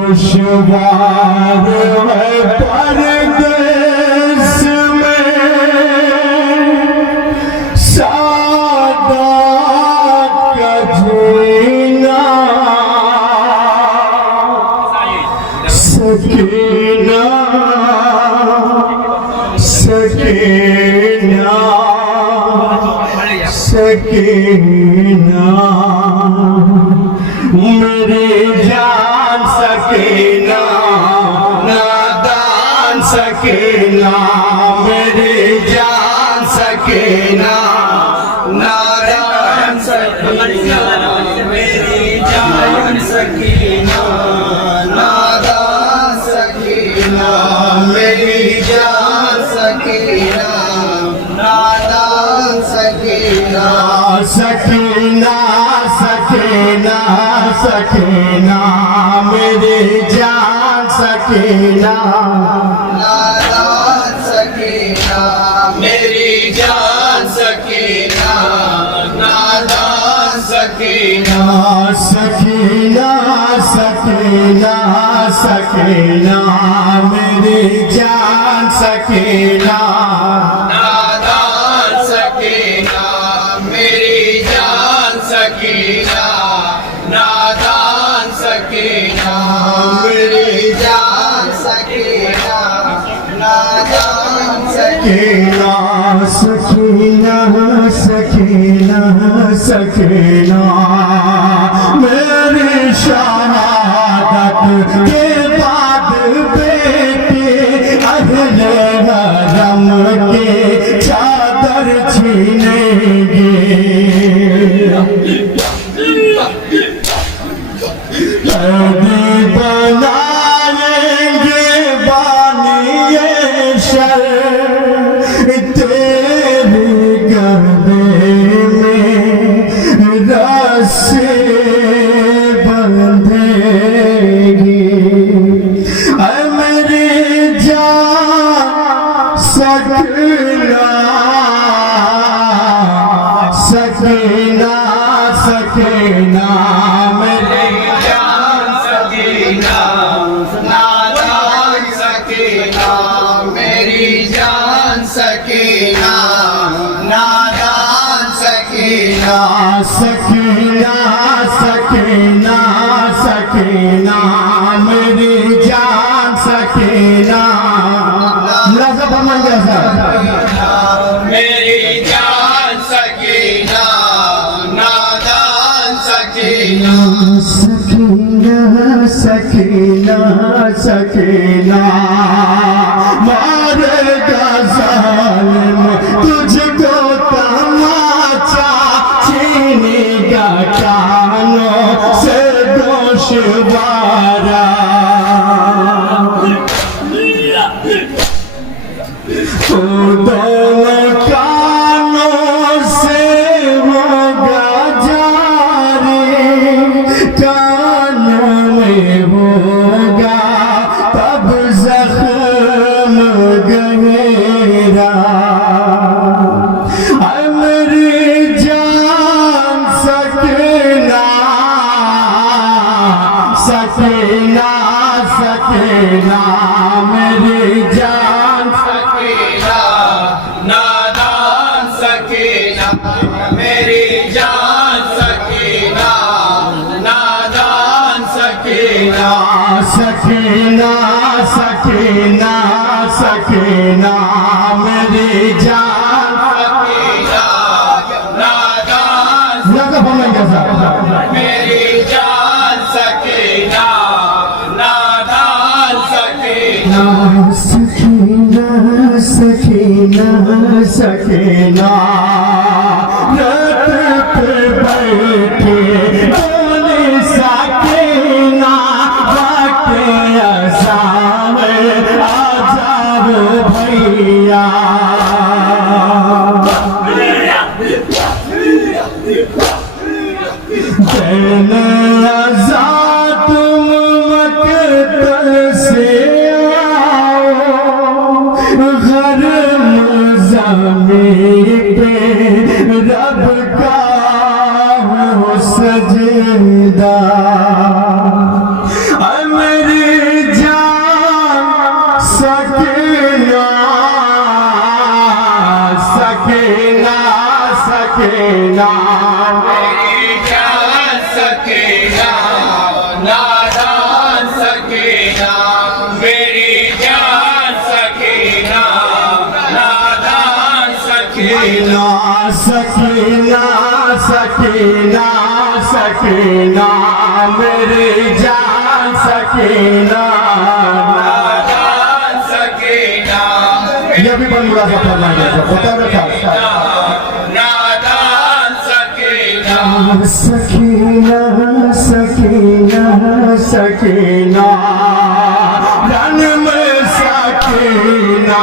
दुश्वार है परदेस में सादात का जीना, सकीना सकीना सकीना मेरी जान सकीना, नादान सकीना मेरी जान सकीना, नादान सकीना मेरी जान सकीना, नादान सकीना मेरी जान सकीना, नादान सकीना सकीना सकीना सकीना मेरी जान सकीना, नादान सकीना मेरी जान सकीना, नादान सकीना सकीना सकीना सकीना मेरी जान सकीना, नादान सकीना मेरी जान सकीना, नादान सकीना मेरी जान सकीना, नादान सकीना सकीना सकीना सकीना मेरी शहादत के बाद बेटे अहले हरम के चादर छीनेंगे, बनाएंगे बानिए शर तेरे गले में रस्से बंधेगी, ऐ मेरी जान सकीना सकीना सकीना मेरी जान सकीना, नादान सकीना मेरी जान सकीना, नादान सकीना सकीना सकीना सकीना मेरी जान सकीना, मेरी जान सकीना, नादान सकीना सकीना सकीना मारेगा जालिम तुझको तमाचा, छीनेगा कानों से गोशवारा, दोनों कानों से होगा जारी, कानों में होगा तब जख्म गहरा, ऐ मेरी जान सकीना सकीना सकीना मेरी जान सकीना, मेरी जान सकीना नादान लगा फरमाएं कैसा मेरी जान सकीना नादान सकीना सकीना सकीना रत पे बैठे बोले सकीना बाटे असामे आ जाओ भैया देने आजाद तुम मकतल से घर ज़मीन पे रब का हो सजदा मेरी जान सकीना सकीना सकीना मेरी जान सकीना नादान सकीना मेरी जान सकीना नादान सकीना सकीना सकीना सकीना मेरी जान सकीना नादान सकीना ये भी बन बुरा सा फरमान है बताओ रखा नादान सकीना सकीना सकीना सकीना रन में सकीना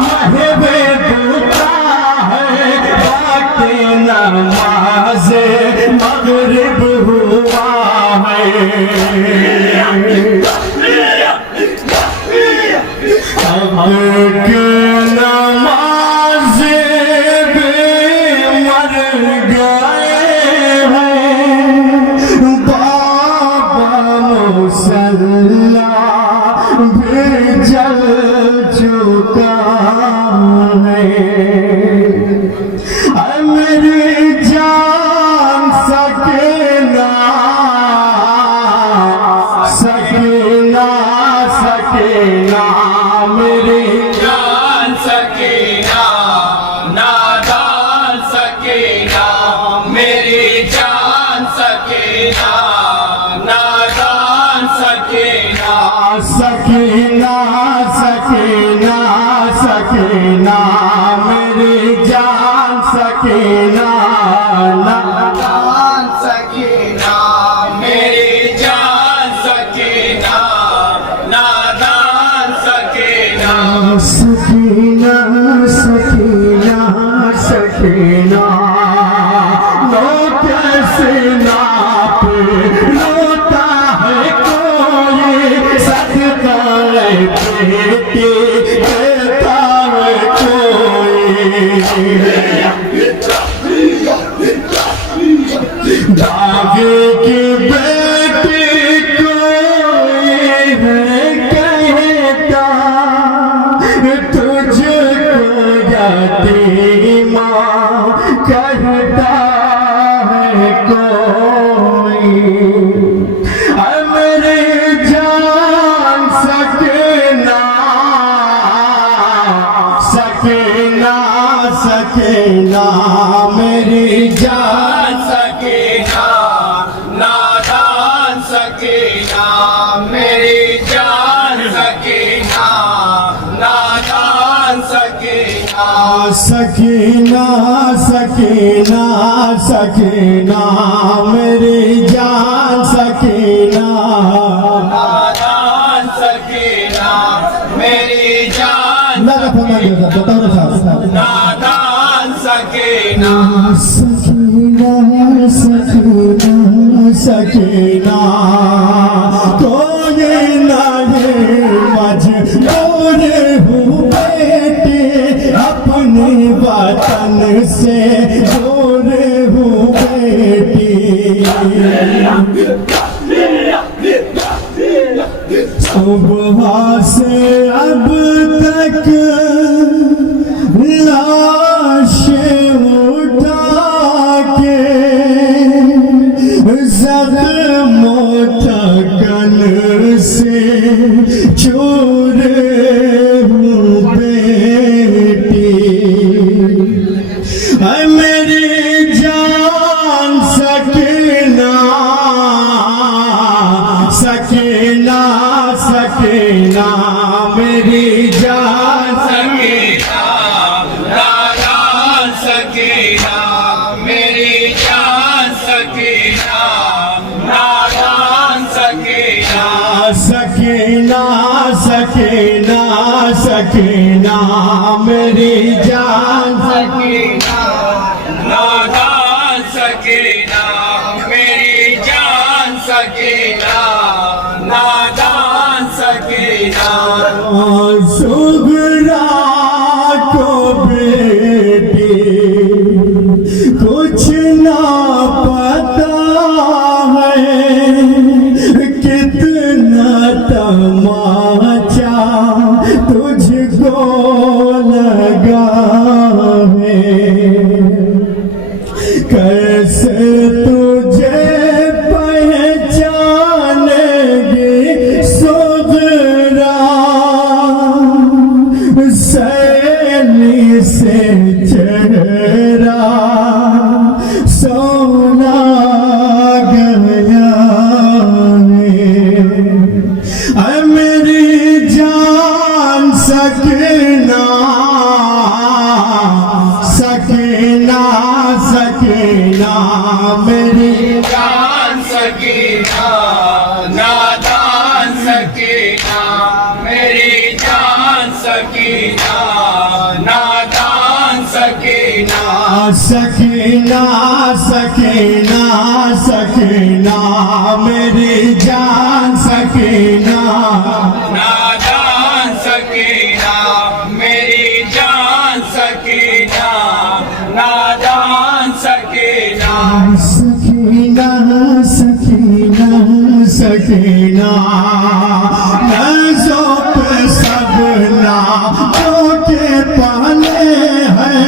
महबे दूता है बाकी नमाज मगरिब हुआ है नमाज भी मर गए हैं बाबा मुसल्ला भी जल चुका है मेरी जान सकीना सकीना सकीना मेरी जान सकीना नादान सकीना मेरी जान सकीना नादान सकीना सकीना सकीना सकीना मेरी जान सकीना नादान सकीना मेरी जान सकीना नादान सकीना सकीना सकीना सकीना लो कैसे नाप रोता है कोई सदका है बेटी देता है कोई दागे की बेटी कोई है कहता तुझको यतीमा कहता है कोई मेरी जान सकीना सकीना सकीना मेरी जान सकीना नादान सकीना मेरी जान सकीना नादान सकीना सकीना सकीना सकीना मेरी जान सकीना नादान सकीना मेरी जान लगा फरमान कैसा बताओ रखा नादान सकीना सकीना सकीना सकीना कोई नहीं मजबूर हूँ बेटी अपने वतन से दूर हूँ बेटी सुबह से अब तक लाश उठा के ज़ख्मों थकन से चूर हूँ बेटी मेरी जान सकीना नादान सकीना मेरी जान सकीना नादान सकीना सुगरा को बेटी कुछ ना पता है कितना तमाचा तुझको लगा है कैसे तुझे पहचानेगी सुगरा सैली से चेहरा सोना गया है मेरी जान सकीना सकीना सकीना मेरी जान सकीना नादान सकीना मेरी जान सकीना नादान सकीना सकीना सकीना सकीना मेरी जान सकीना नादान सकीना मेरी जान सकीना नादान सकीना सकीना सकीना सकीना नज़ों पे सबना जो के पाले हैं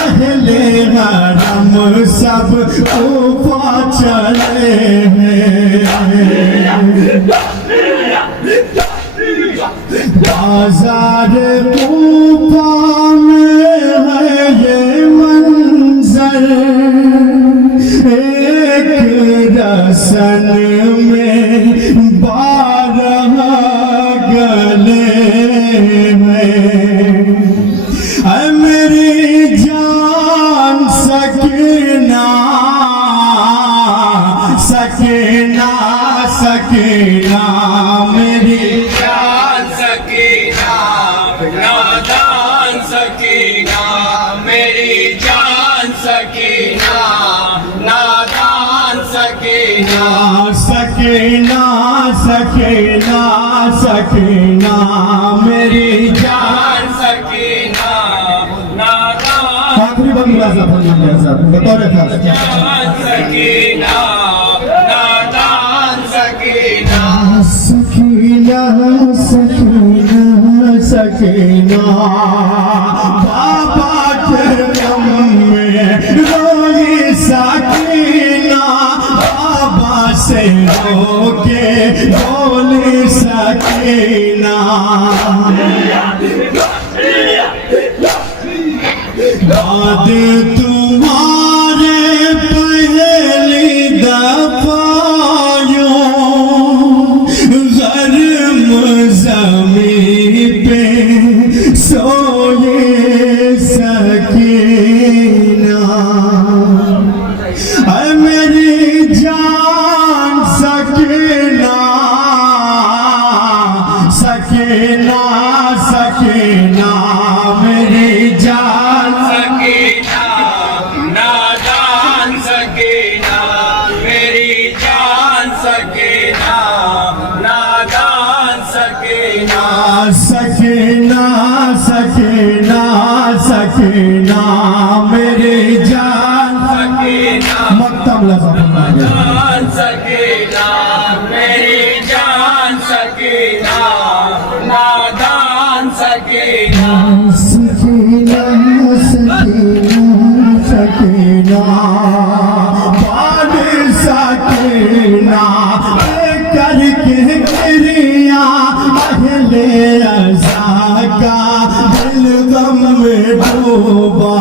अहले हरम सब ऊपर चले हैं बाजार कूफा में है ये मंजर एक रसन में 12 गले में मेरी जान सकीना सकीना सकीना मेरी जान सकीना नादान सकीना मेरी जान सकीना नादान सकीना सकीना सकीना सकीना मेरी जान सकीना नादान आखिरी बार मुलाजा फरमाइए साहब बतौर खास जान सकीना नादान सकीना सकीना सकीना सकीना बाबा के गम में रोई सकीना बाबा से रोके बोली सकीना याद तुम्हारे पहली दफायों गर्म ज़मीं पे सोए सकीना ऐ मेरी जान सकीना सकीना सकीना मेरी जान सकीना नादान सकीना मेरी जान सकीना नादान सकीना सकीना सकीना सकीना मेरी जान सकीना मक्तम लगा जान सकीना मेरी जान सकीना नादान सकीना सकीना सकीना सकीना बाल सकीना करके गिरिया अहले अज़ा का दिल गम में डूबा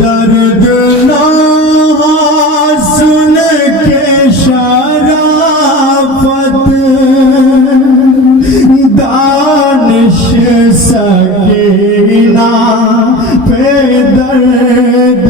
दर्द ना सुन के शराफत दानिश सकीना पे दर्द